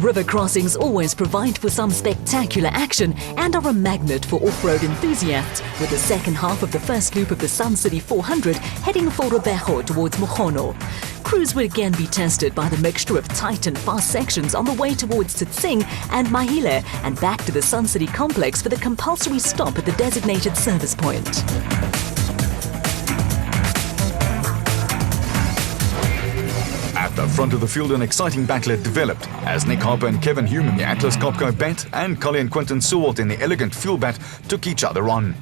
River crossings always provide for some spectacular action and are a magnet for off-road enthusiasts, with the second half of the first loop of the Sun City 400 heading for Rebecco towards Mokgono. Crews will again be tested by the mixture of tight and fast sections on the way towards Tsitsing and Mahile and back to the Sun City complex for the compulsory stop at the designated service point. At the front of the field, an exciting battle had developed as Nick Harper and Kevin Hume in the Atlas Copco Bat and Colin Quinton Sewalt in the Elegant Fuel Bat took each other on.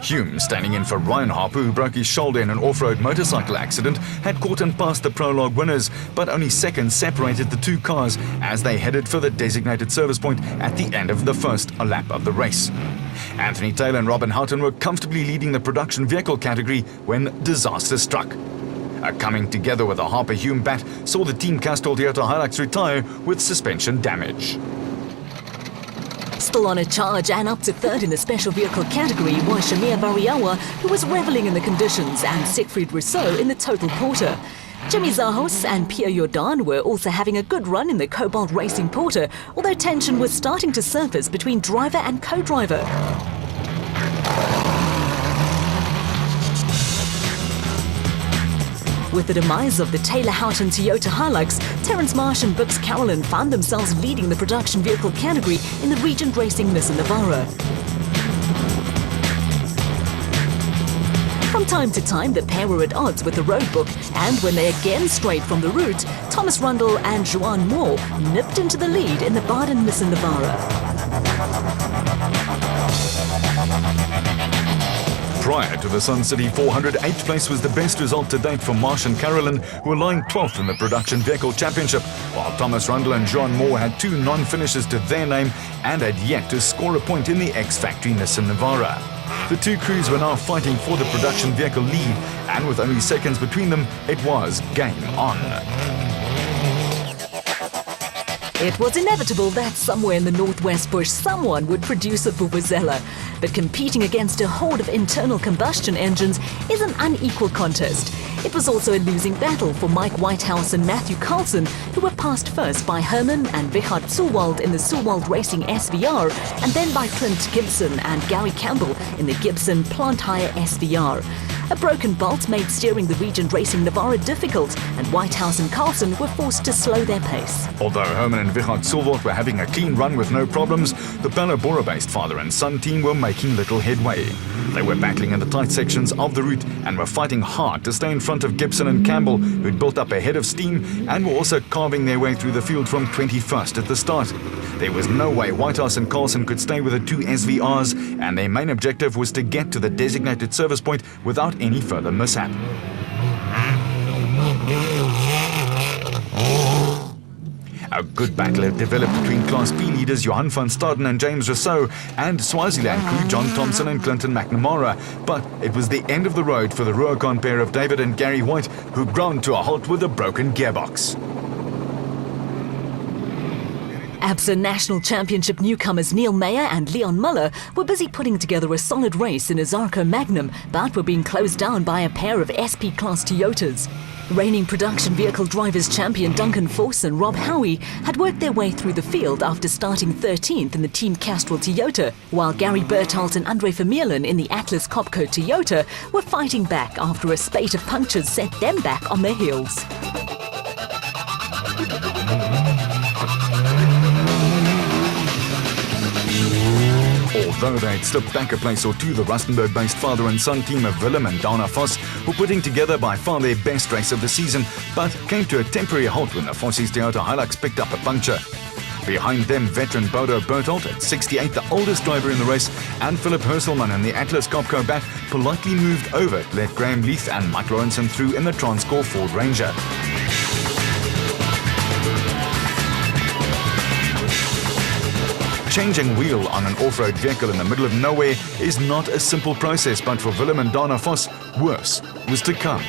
Hume, standing in for Ryan Harper, who broke his shoulder in an off-road motorcycle accident, had caught and passed the prologue winners, but only seconds separated the two cars as they headed for the designated service point at the end of the first lap of the race. Anthony Taylor and Robin Houghton were comfortably leading the production vehicle category when disaster struck. Coming together with a Harper-Hume bat saw the Team Castrol Toyota Hilux retire with suspension damage. Still on a charge and up to third in the special vehicle category was Shamir Bariawa, who was reveling in the conditions, and Siegfried Rousseau in the total porter. Jimmy Zahos and Pierre Jordan were also having a good run in the Cobalt Racing Porter, although tension was starting to surface between driver and co-driver. With the demise of the Taylor Houghton Toyota Hilux, Terence Marsh and Bix Carolyn found themselves leading the production vehicle category in the Regent Racing Nissan Navara. From time to time, the pair were at odds with the roadbook, and when they again strayed from the route, Thomas Rundle and Joan Moore nipped into the lead in the Baden Nissan Navara. Prior to the Sun City 400, 8th place was the best result to date for Marsh and Carolyn, who were lying 12th in the Production Vehicle Championship, while Thomas Rundle and Joan Moore had 2 non-finishes to their name and had yet to score a point in the X-Factory Nissan Navara. The two crews were now fighting for the production vehicle lead, and with only seconds between them, it was game on. It was inevitable that somewhere in the Northwest Bush someone would produce a Vuvuzela, but competing against a horde of internal combustion engines is an unequal contest. It was also a losing battle for Mike Whitehouse and Matthew Carlson, who were passed first by Herman and Wichard Sewald in the Sewald Racing SVR, and then by Clint Gibson and Gary Campbell in the Gibson Plant Hire SVR. A broken bolt made steering the Regent Racing Navara difficult, and Whitehouse and Carlson were forced to slow their pace. Although Herman and Wichard Sewald were having a clean run with no problems, the Ballabora-based father and son team were making little headway. They were battling in the tight sections of the route and were fighting hard to stay in front of Gibson and Campbell, who'd built up a head of steam and were also carving their way through the field from 21st at the start. There was no way Whitehouse and Carlson could stay with the 2 SVRs, and their main objective was to get to the designated service point without any further mishap. A good battle had developed between Class B leaders Johan van Staden and James Rousseau and Swaziland crew John Thompson and Clinton McNamara, but it was the end of the road for the Rubicon pair of David and Gary White, who ground to a halt with a broken gearbox. ABSA National Championship newcomers Neil Mayer and Leon Muller were busy putting together a solid race in a Zarco Magnum, but were being closed down by a pair of SP-class Toyotas. Reigning production vehicle drivers champion Duncan Force and Rob Howie had worked their way through the field after starting 13th in the Team Castrol Toyota, while Gary Berthold and Andre Vermeulen in the Atlas Copco Toyota were fighting back after a spate of punctures set them back on their heels. Although they had slipped back a place or two, the Rustenburg-based father and son team of Willem and Dana Vos were putting together by far their best race of the season, but came to a temporary halt when the Vossies Toyota Hilux picked up a puncture. Behind them, veteran Bodo Berthold, at 68, the oldest driver in the race, and Philip Herselman in the Atlas Copco Bat politely moved over to let Graham Leith and Mike Lawrenson through in the Transcore Ford Ranger. Changing wheel on an off-road vehicle in the middle of nowhere is not a simple process, but for Willem and Dana Vos, worse was to come.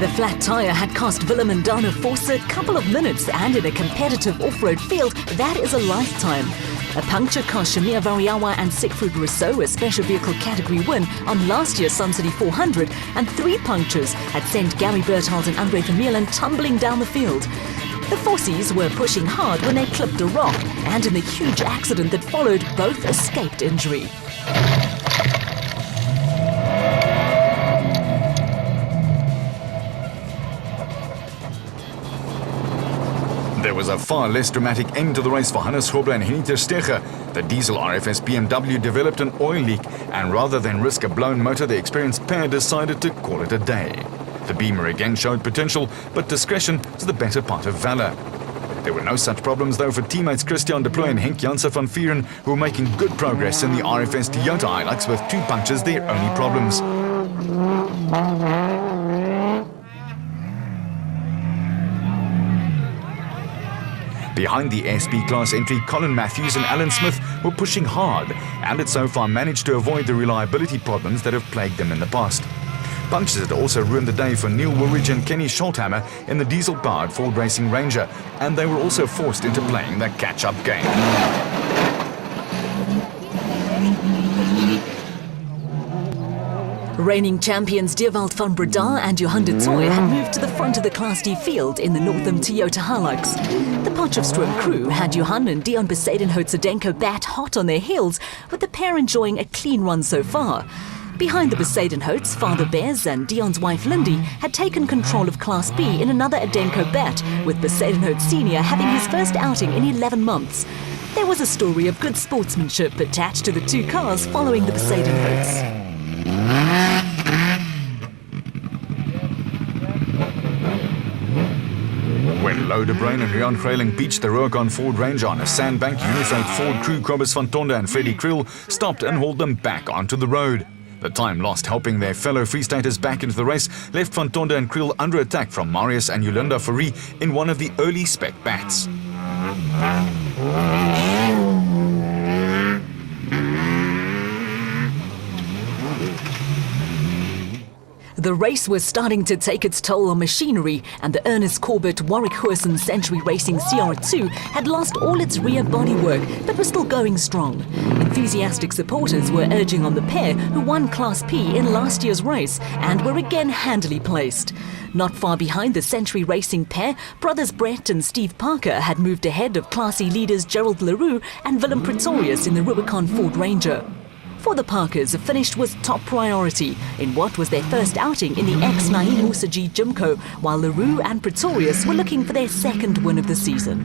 The flat tyre had cost Willem and Dana Vos a couple of minutes, and in a competitive off-road field, that is a lifetime. A puncture cost Shamir Variawa and Siegfried Rousseau a special vehicle category win on last year's Sun City 400, and 3 punctures had sent Gary Bertholdt and Andre Vermeulen tumbling down the field. The Fossies were pushing hard when they clipped a rock, and in the huge accident that followed, both escaped injury. There was a far less dramatic end to the race for Hannes Grobler and Henny ter Steege. The diesel RFS BMW developed an oil leak, and rather than risk a blown motor, the experienced pair decided to call it a day. The Beamer again showed potential, but discretion is the better part of valor. There were no such problems though for teammates Christian de Plooy and Henk Janssen van Vieren, who were making good progress in the RFS Toyota Hilux with 2 punctures their only problems. Behind the SP class entry, Colin Matthews and Alan Smith were pushing hard, and had so far managed to avoid the reliability problems that have plagued them in the past. Punctures had also ruined the day for Neil Woolridge and Kenny Scholthammer in the diesel-powered Ford Racing Ranger, and they were also forced into playing the catch-up game. Reigning champions Dewald van Breda and Johan de Tooy had moved to the front of the Class D field in the Northam Toyota Hilux. The Potchefstroom crew had Johan and Dion Besadenhout-Sedenko bat hot on their heels, with the pair enjoying a clean run so far. Behind the Besadenhouts, Father Bez and Dion's wife Lindy had taken control of Class B in another Adenko bat, with Besadenhout Sr. having his first outing in 11 months. There was a story of good sportsmanship attached to the 2 cars following the Besadenhouts. When Louw de Bruin and Rian Grayling beached the Rubicon Ford Ranger on a sandbank, Unifate Ford crew Kobus van Tonde and Freddie Kriel stopped and hauled them back onto the road. The time lost helping their fellow Free Staters back into the race left van Tonde and Kriel under attack from Marius and Yolanda Fourie in one of the early spec bats. The race was starting to take its toll on machinery, and the Ernest Corbett Warwick Hooson Century Racing CR2 had lost all its rear bodywork, but was still going strong. Enthusiastic supporters were urging on the pair, who won Class P in last year's race and were again handily placed. Not far behind the Century Racing pair, brothers Brett and Steve Parker had moved ahead of Class E leaders Gerald Leroux and Willem Pretorius in the Rubicon Ford Ranger. For the Parkers, a finish was top priority in what was their first outing in the ex-Naheem Moussa-G Jimco, while Leroux and Pretorius were looking for their second win of the season.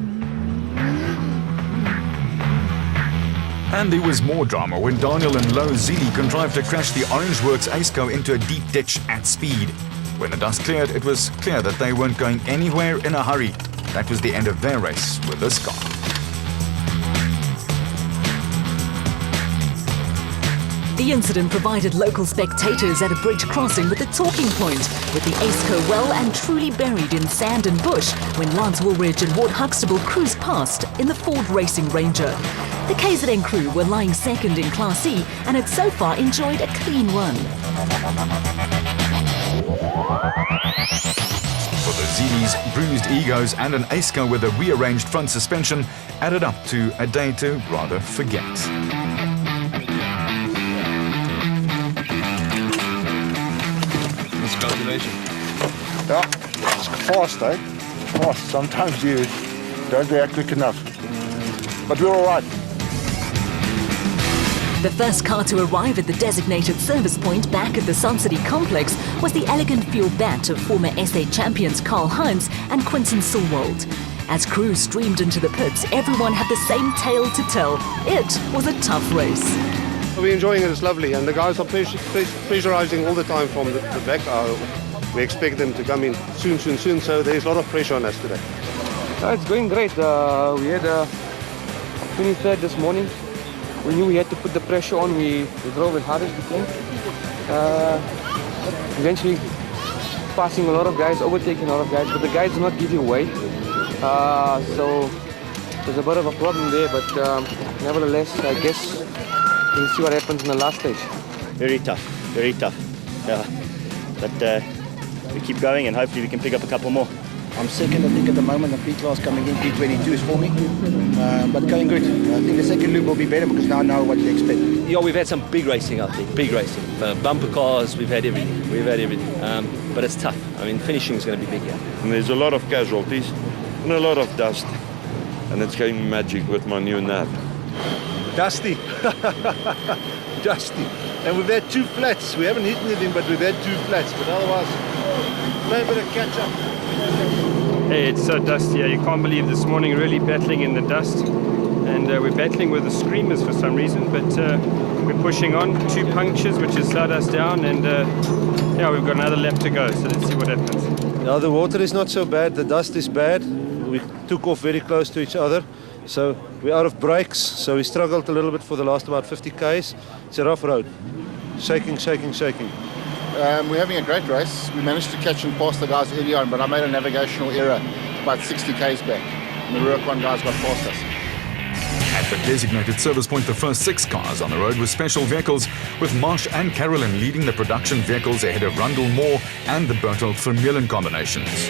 And there was more drama when Daniel and Louw Zili contrived to crash the Orangeworks Aceco into a deep ditch at speed. When the dust cleared, it was clear that they weren't going anywhere in a hurry. That was the end of their race with this car. The incident provided local spectators at a bridge crossing with a talking point, with the Aceco well and truly buried in sand and bush when Lance Woolridge and Ward Huxtable cruised past in the Ford Racing Ranger. The KZN crew were lying second in Class E and had so far enjoyed a clean run. For the Zilis, bruised egos and an Aceco with a rearranged front suspension added up to a day to rather forget. Yeah, it's fast, eh? Fast. Sometimes you don't react quick enough. But we're all right. The first car to arrive at the designated service point back at the Sun City complex was the elegant fuel bat of former SA champions Karl Heinz and Quinton Silwald. As crews streamed into the pits, everyone had the same tale to tell. It was a tough race. We're enjoying it, it's lovely, and the guys are pressurizing all the time from the back. We expect them to come in soon, so there's a lot of pressure on us today. It's going great. We had 23rd this morning. We knew we had to put the pressure on. We drove as hard as we can. Eventually passing a lot of guys, overtaking a lot of guys, but the guys did not give you away. So there's a bit of a problem there, but nevertheless, I guess we'll see what happens in the last stage. Very tough, yeah. But we keep going and hopefully we can pick up a couple more. I'm second, I think, at the moment. The P-class coming in, P22 is for me. But going good. I think the second loop will be better because now I know what to expect. Yeah, we've had some big racing out there, big racing. Bumper cars, we've had everything. But it's tough. I mean, finishing is going to be big here. And there's a lot of casualties and a lot of dust. And it's going magic with my new nav. Dusty. Dusty. And we've had 2 flats. We haven't hit anything, but we've had 2 flats. But otherwise, a little bit of catch up. Hey, it's so dusty here. You can't believe this morning really battling in the dust. And we're battling with the screamers for some reason, but we're pushing on. 2 punctures, which has slowed us down, and yeah, we've got another lap to go, so let's see what happens. Now, the water is not so bad. The dust is bad. We took off very close to each other. So we're out of brakes, so we struggled a little bit for the last about 50 k's. It's a rough road. Shaking, shaking, shaking. We're having a great race. We managed to catch and pass the guys early on, but I made a navigational error about 60 k's back. And the Rurikwan guys got past us. At the designated service point, the first 6 cars on the road were special vehicles, with Marsh and Carolyn leading the production vehicles ahead of Rundle Moore and the Berthold Vermeulen combinations.